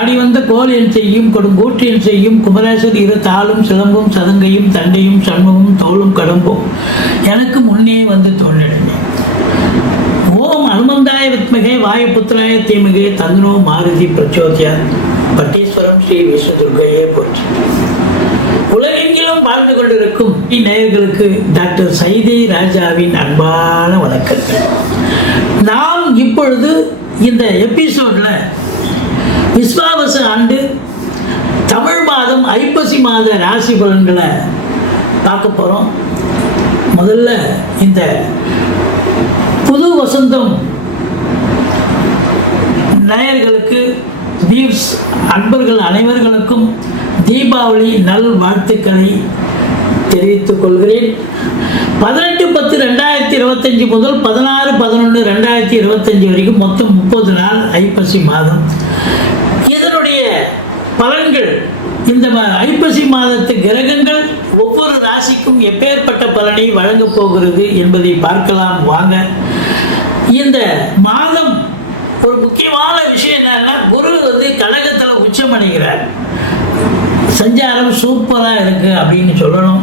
ஆடி வந்த கோல் என் செய்யும் கொடுங்கூற்று என் செய்யும் குமரேசர் இரு தாளும் சிலம்பும் சதங்கையும் தண்டையும் சண்முகம் தோளும் கடம்பும் எனக்கு முன்னே வந்து தோன்றினேன். ஓம் அனுமந்தாய வித்மகே வாயுபுத்திராய தீமகே தந்தனோ மாருதி பிரச்சோதியா பட்டீஸ்வரம் ஸ்ரீ விஸ்வதுர்கையே போற்றி. உலகெங்கிலும் வாழ்ந்து கொண்டிருக்கும் நேயர்களுக்கு டாக்டர் சைதை ராஜாவின் அன்பான வணக்கங்கள். நாம் இப்பொழுது இந்த எபிசோட்ல விஸ்வாவச ஆண்டு தமிழ் மாதம் ஐப்பசி மாத ராசி பலன்களை பார்க்க போகிறோம். முதல்ல இந்த புது வசந்தம் நேயர்களுக்கு தீப்ஸ் அன்பர்கள் அனைவர்களுக்கும் தீபாவளி நல் வாழ்த்துக்களை தெரிவித்துக் கொள்கிறேன். 18/10/2025 முதல் 16/11/2025 வரைக்கும் மொத்தம் 30 நாள் ஐப்பசி மாதம். இதனுடைய பலன்கள், இந்த ஐப்பசி மாதத்து கிரகங்கள் ஒவ்வொரு ராசிக்கும் எப்பேற்பட்ட பலனை வழங்கப் போகிறது என்பதை பார்க்கலாம் வாங்க. இந்த மாதம் ஒரு முக்கியமான விஷயம் என்னன்னா, குரு கடகத்தில் உச்சமடைகிறார். சஞ்சாரம் சூப்பராக இருக்குது அப்படின்னு சொல்லணும்.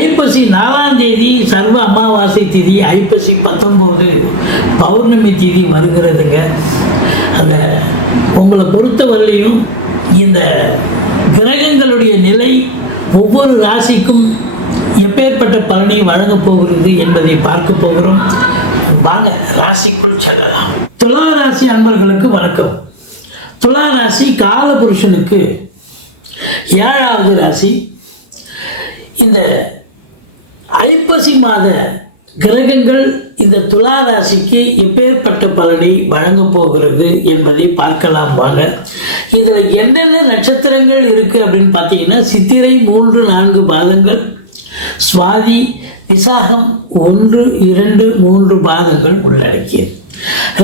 ஐப்பசி 4ஆம் தேதி சர்வ அமாவாசை திதி, ஐப்பசி 19 பௌர்ணமி திதி வருகிறதுங்க. அந்த உங்களை பொறுத்தவரையிலையும் இந்த கிரகங்களுடைய நிலை ஒவ்வொரு ராசிக்கும் எப்பேற்பட்ட பலனை வழங்கப் போகிறது என்பதை பார்க்க போகிறோம். வாங்க ராசிக்குள் செல்லலாம். துலா ராசி அன்பர்களுக்கு வணக்கம். துலா ராசி காலபுருஷனுக்கு 7வது ராசி. இந்த ஐப்பசி மாத கிரகங்கள் இந்த துலா ராசிக்கு எப்பேற்பட்ட பலனை வழங்கப் போகிறது என்பதை பார்க்கலாம் வாங்க. இதில் என்னென்ன நட்சத்திரங்கள் இருக்குது அப்படின்னு பார்த்தீங்கன்னா, சித்திரை 3, 4 பாதங்கள், சுவாதி, விசாகம் 1, 2, 3 பாதங்கள் உள்ளடக்கியது.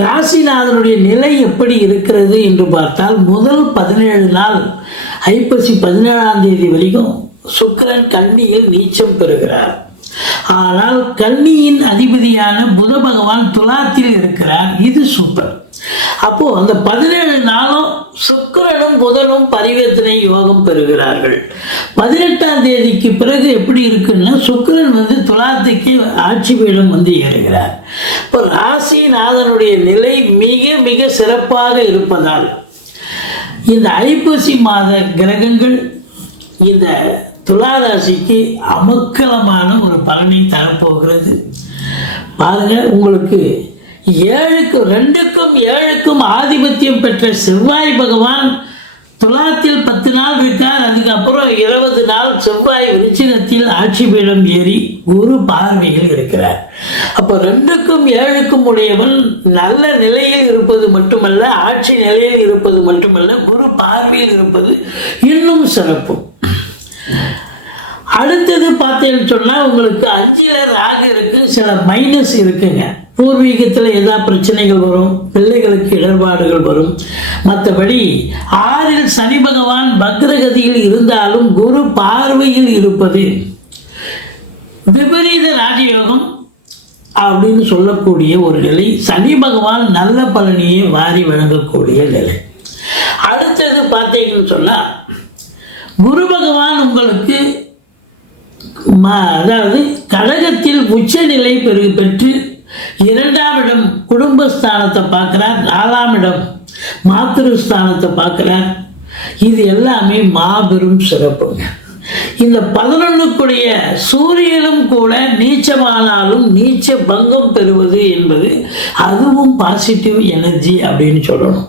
ராசிநாதனுடைய நிலை எப்படி இருக்கிறது என்று பார்த்தால், முதல் 17 நாள் ஐப்பசி 17ஆம் தேதி வரைக்கும் சுக்கிரன் கன்னியில் நீச்சம் பெறுகிறார். ஆனால் கன்னியின் அதிபதியான புத பகவான் துலாத்தில் இருக்கிறார். இது சூப்பர். அப்போ அந்த 17 நாளும் சுக்கிரனும் புதனும் பரிவர்த்தனை யோகம் பெறுகிறார்கள். 18ஆம் தேதிக்கு பிறகு எப்படி இருக்குன்னா, சுக்கிரன் துலாத்துக்கு ஆட்சி பீடம் ஏறுகிறார். இப்போ ராசிநாதனுடைய நிலை மிக மிக சிறப்பாக இருப்பதால் இந்த ஐப்பசி மாத கிரகங்கள் இந்த துலா ராசிக்கு அமக்கலமான ஒரு பலனை தரப்போகிறது. பாருங்க, உங்களுக்கு 2க்கும் 7க்கும் ஆதிபத்தியம் பெற்ற செவ்வாய் பகவான் துலாத்தில் 10 நாள் இருக்கார். அதுக்கப்புறம் 20 நாள் செவ்வாய் விருச்சிகத்தில் ஆட்சி பீடம் ஏறி குரு பார்வையில் இருக்கிறார். அப்போ 2க்கும் 7க்கும் உடையவன் நல்ல நிலையில் இருப்பது மட்டுமல்ல, ஆட்சி நிலையில் இருப்பது மட்டுமல்ல, குரு பார்வையில் இருப்பது இன்னும் சிறப்பு. அடுத்தது பார்த்தீங்கன்னு சொன்னால், உங்களுக்கு 5ல் ராகு இருக்கு, சில மைனஸ் இருக்குங்க. பூர்வீகத்தில் ஏதாவது பிரச்சனைகள் வரும், பிள்ளைகளுக்கு இடர்பாடுகள் வரும். மற்றபடி 6ல் சனி பகவான் பக்ரகதியில் இருந்தாலும் குரு பார்வையில் இருப்பது விபரீத ராஜயோகம் அப்படின்னு சொல்லக்கூடிய ஒரு நிலை. சனி பகவான் நல்ல பலனையே வாரி வழங்கக்கூடிய நிலை. அடுத்தது பார்த்தீங்கன்னு சொன்னால், குரு பகவான் உங்களுக்கு அதாவது கடகத்தில் உச்சநிலை பெற்று 2ஆம் இடம் குடும்பஸ்தானத்தை பார்க்கிறார், 4ஆம் இடம் மாத்திருஸ்தானத்தை பார்க்கிறார். இது எல்லாமே மாபெரும் சிறப்புங்க. இந்த 11க்குடைய சூரியனும் கூட நீச்சமானாலும் நீச்ச பங்கம் பெறுவது என்பது அதுவும் பாசிட்டிவ் எனர்ஜி அப்படின்னு சொல்லணும்.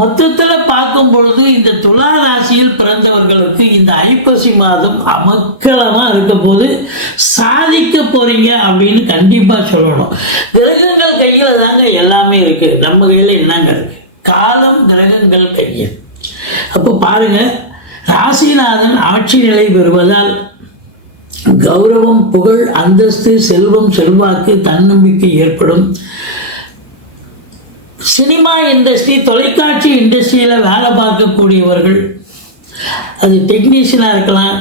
மொத்தத்தில் பார்க்கும் பொழுது இந்த துலா ராசியில் பிறந்தவர்களுக்கு இந்த ஐப்பசி மாதம் அமக்கலமாக இருக்க போது சாதிக்க போறீங்க அப்படின்னு கண்டிப்பாக சொல்லணும். கிரகங்கள் கையில் தாங்க எல்லாமே இருக்கு. நம்ம கையில் என்னங்க இருக்கு? காலம் கிரகங்கள் கையில். அப்போ பாருங்க, ராசிநாதன் ஆட்சி நிலை பெறுவதால் கௌரவம், புகழ், அந்தஸ்து, செல்வம், செல்வாக்கு, தன்னம்பிக்கை ஏற்படும். சினிமா இண்டஸ்ட்ரி, தொலைக்காட்சி இண்டஸ்ட்ரியில் வேலை பார்க்கக்கூடியவர்கள், அது டெக்னீஷியனாக இருக்கலாம்,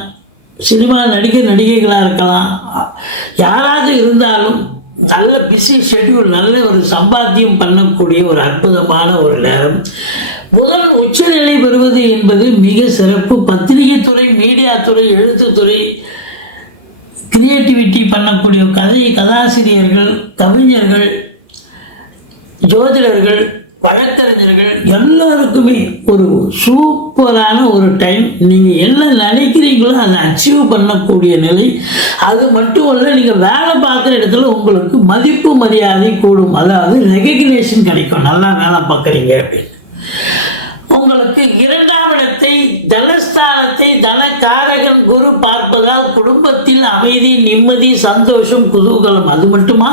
சினிமா நடிகைகளாக இருக்கலாம், யாராவது இருந்தாலும் நல்ல பிஸி ஷெட்யூல், நல்ல ஒரு சம்பாத்தியம் பண்ணக்கூடிய ஒரு அற்புதமான ஒரு நேரம். முதல் உச்சநிலை பெறுவது பெறுவது என்பது மிக சிறப்பு. பத்திரிகை துறை, மீடியா துறை, எழுத்துத்துறை, கிரியேட்டிவிட்டி பண்ணக்கூடிய கதாசிரியர்கள், கவிஞர்கள், ஜோதிடர்கள், வழக்கறிஞர்கள் எல்லாருக்குமே ஒரு சூப்பரான ஒரு டைம். நீங்கள் என்ன நினைக்கிறீங்களோ அதை அச்சீவ் பண்ணக்கூடிய நிலை. அது மட்டுமல்ல, நீங்கள் வேலை பார்க்குற இடத்துல உங்களுக்கு மதிப்பு மரியாதை கூடும். அதாவது ரெகக்னேஷன் கிடைக்கும், நல்லா வேலை பார்க்குறீங்க அப்படின்னு. உங்களுக்கு 2ஆம் இடத்தை, தனஸ்தானத்தை தனக்காரகன் குரு பார்ப்பதால் குடும்பத்தில் அமைதி, நிம்மதி, சந்தோஷம், குதூகலம். அது மட்டுமா,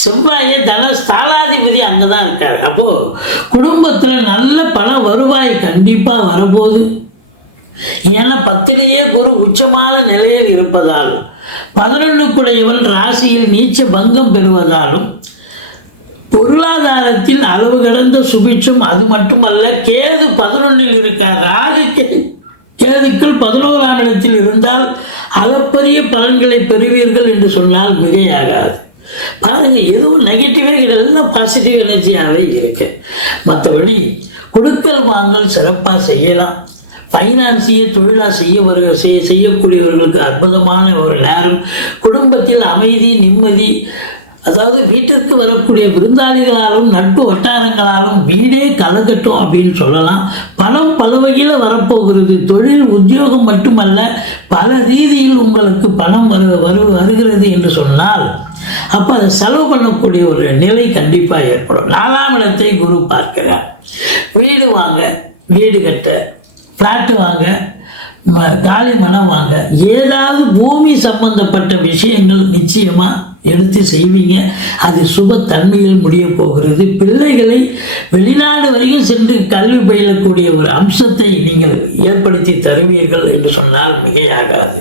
செவ்வாயை தனஸ்தானாதிபதி அங்கதான் இருக்காரு. அப்போ குடும்பத்துல நல்ல பண வருவாய் கண்டிப்பா வரப்போகுது. ஏன்னா 10லேயே குரு உச்சமான நிலையில் இருப்பதால், 11 ராசியில் நீச்ச பங்கம் பெறுவதாலும் பொருளாதாரத்தில் அளவு கடந்த சுபிட்சம். அது மட்டுமல்ல, கேது 11 இருக்கார். கேதுக்கள் 11ஆம் இடத்தில் இருந்தால் அளப்பரிய பலன்களை பெறுவீர்கள் என்று சொன்னால் மிகையாகாது. பாருங்க, எதுவும் நெகட்டிவே கிடையாது, எல்லாம் பாசிட்டிவ் எனர்ஜியாகவே இருக்கு. மற்றபடி கொடுக்கல் வாங்கல் சிறப்பாக செய்யலாம். ஃபைனான்ஸையே தொழிலாக செய்யக்கூடியவர்களுக்கு அற்புதமான ஒரு நேரம். குடும்பத்தில் அமைதி, நிம்மதி. அதாவது வீட்டிற்கு வரக்கூடிய விருந்தாளிகளாலும் நட்பு வட்டாரங்களாலும் வீடே கலக்கட்டும் அப்படின்னு சொல்லலாம். பணம் பல வகையில் வரப்போகிறது. தொழில், உத்தியோகம் மட்டுமல்ல, பல ரீதியில் உங்களுக்கு பணம் வருகிறது என்று சொன்னால் அப்போ அதை செலவு பண்ணக்கூடிய ஒரு நிலை கண்டிப்பாக ஏற்படும். 4ஆம் இடத்தை குரு பார்க்கிறார். வீடு வாங்க, வீடு கட்ட, ஃப்ளாட்டு வாங்க, காலி மனம் வாங்க, ஏதாவது பூமி சம்பந்தப்பட்ட விஷயங்கள் நிச்சயமாக எடுத்து செய்வீங்க. அது சுப தன்மையில் முடிய போகிறது. பிள்ளைகளை வெளிநாடு வரைக்கும் சென்று கல்வி பயிலக்கூடிய ஒரு அம்சத்தை நீங்கள் ஏற்படுத்தி தருவீர்கள் என்று சொன்னால் மிகையாகாது.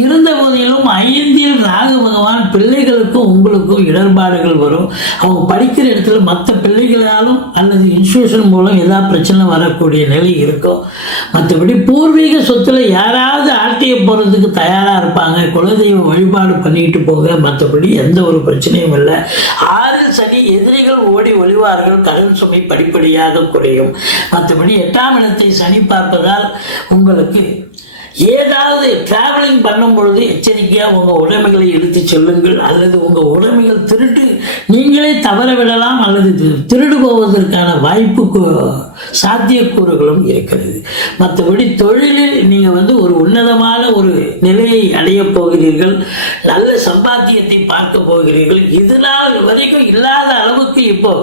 இருந்த போதிலும் 5ல் ராகு பகவான் பிள்ளைகளுக்கும் உங்களுக்கும் இடர்பாடுகள் வரும். அவங்க படிக்கிற இடத்துல மற்ற பிள்ளைகளாலும் அல்லது இன்ஸ்டியூஷன் மூலம் ஏதாவது பிரச்சனை வரக்கூடிய நிலை இருக்கும். மற்றபடி பூர்வீக சொத்துல யாராவது ஆட்டிய போகிறதுக்கு தயாராக இருப்பாங்க. குலதெய்வ வழிபாடு பண்ணிட்டு போக. மற்றபடி எந்த ஒரு பிரச்சனையும் இல்லை. 6ல் சனி, எதிரிகள் ஓடி ஒளிவார்கள். கடன் சுமை படிப்படியாக குறையும். மற்றபடி 8ஆம் இடத்தை சனி பார்ப்பதால் உங்களுக்கு ஏதாவது டிராவலிங் பண்ணும் பொழுது எச்சரிக்கையாக உங்கள் உடைமைகளை எடுத்து செல்லுங்கள். அல்லது உங்கள் உடைமைகள் திருட்டு நீங்களே தவற விடலாம், அல்லது திருடு போவதற்கான வாய்ப்பு சாத்தியக்கூறுகளும் இருக்கிறது. மற்றபடி தொழிலில் நீங்கள் ஒரு உன்னதமான ஒரு நிலையை அடைய போகிறீர்கள். நல்ல சம்பாத்தியத்தை பார்க்க போகிறீர்கள். இதனால் வரைக்கும் இல்லாத அளவுக்கு இப்போ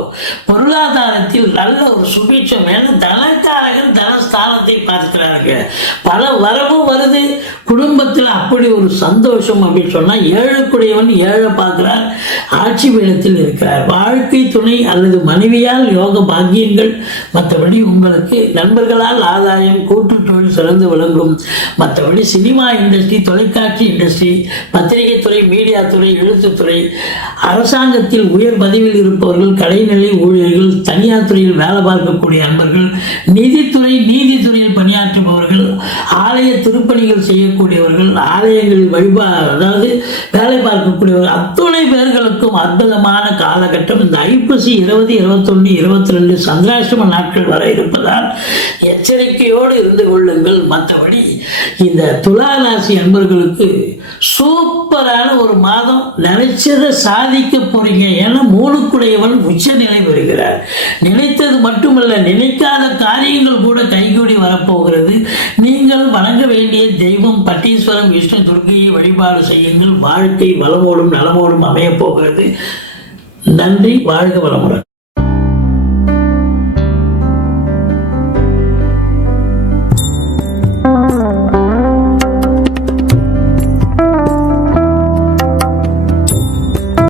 பொருளாதாரத்தில் நல்ல ஒரு சுபீட்சம். ஏன்னா தனக்காரகன் தனஸ்தானத்தை பார்க்கிறார்கள். பல வரவும் வருது. குடும்பத்தில் அப்படி ஒரு சந்தோஷம் அப்படின்னு சொன்னால் 7 ஏழை பார்க்கிறார். ஆட்சி பீடத்தில் இருக்கிறார். வாழ்க்கை துணை அல்லது மனைவியால் யோக பாக்கியங்கள். மற்றபடி உங்களுக்கு நண்பர்களால் ஆதாயம், கூட்டு தொழில் சிறந்து விளங்கும். மற்றபடி சினிமா இண்டஸ்ட்ரி, தொலைக்காட்சி இண்டஸ்ட்ரி, பத்திரிகை துறை, மீடியா துறை, எழுத்துத்துறை, அரசாங்கத்தில் உயர் பதவியில் இருப்பவர்கள், கடைநிலை ஊழியர்கள், தனியார் துறையில் வேலை பார்க்கக்கூடிய அன்பர்கள், நீதித்துறையில் பணியாற்றுபவர்கள், ஆலய திருப்பணிகள் செய்யக்கூடியவர்கள், ஆலயங்களில் அதாவது வேலை பார்க்கக்கூடியவர்கள், அத்துணை பேர்களுக்கும் அற்புதமான காலகட்டம். இந்த ஐப்பசி 20, 21, 22 சந்திராஷ்டம நாட்கள் வர இருப்பதால் எச்சரிக்கையோடு இருந்து கொள்ளுங்கள். மற்றபடி இந்த துலா ராசி அன்பர்களுக்கு சூப்பரான ஒரு மாதம். நினைச்சதை சாதிக்க போறீங்க. ஏன்னா 3 உச்ச நிலை வருகிறார். நினைத்தது மட்டுமல்ல, நினைக்காத காரியங்கள் கூட கைகூடி வரப்போகிறது. நீங்கள் வணங்க வேண்டிய தெய்வம் பட்டீஸ்வரம், விஷ்ணு, துர்க்கையை வழிபாடு செய்யுங்கள். வாழ்க்கை வளமோடும் நலமோடும் அமைய போகிறது. நன்றி. வாழ்க வளமுடன்.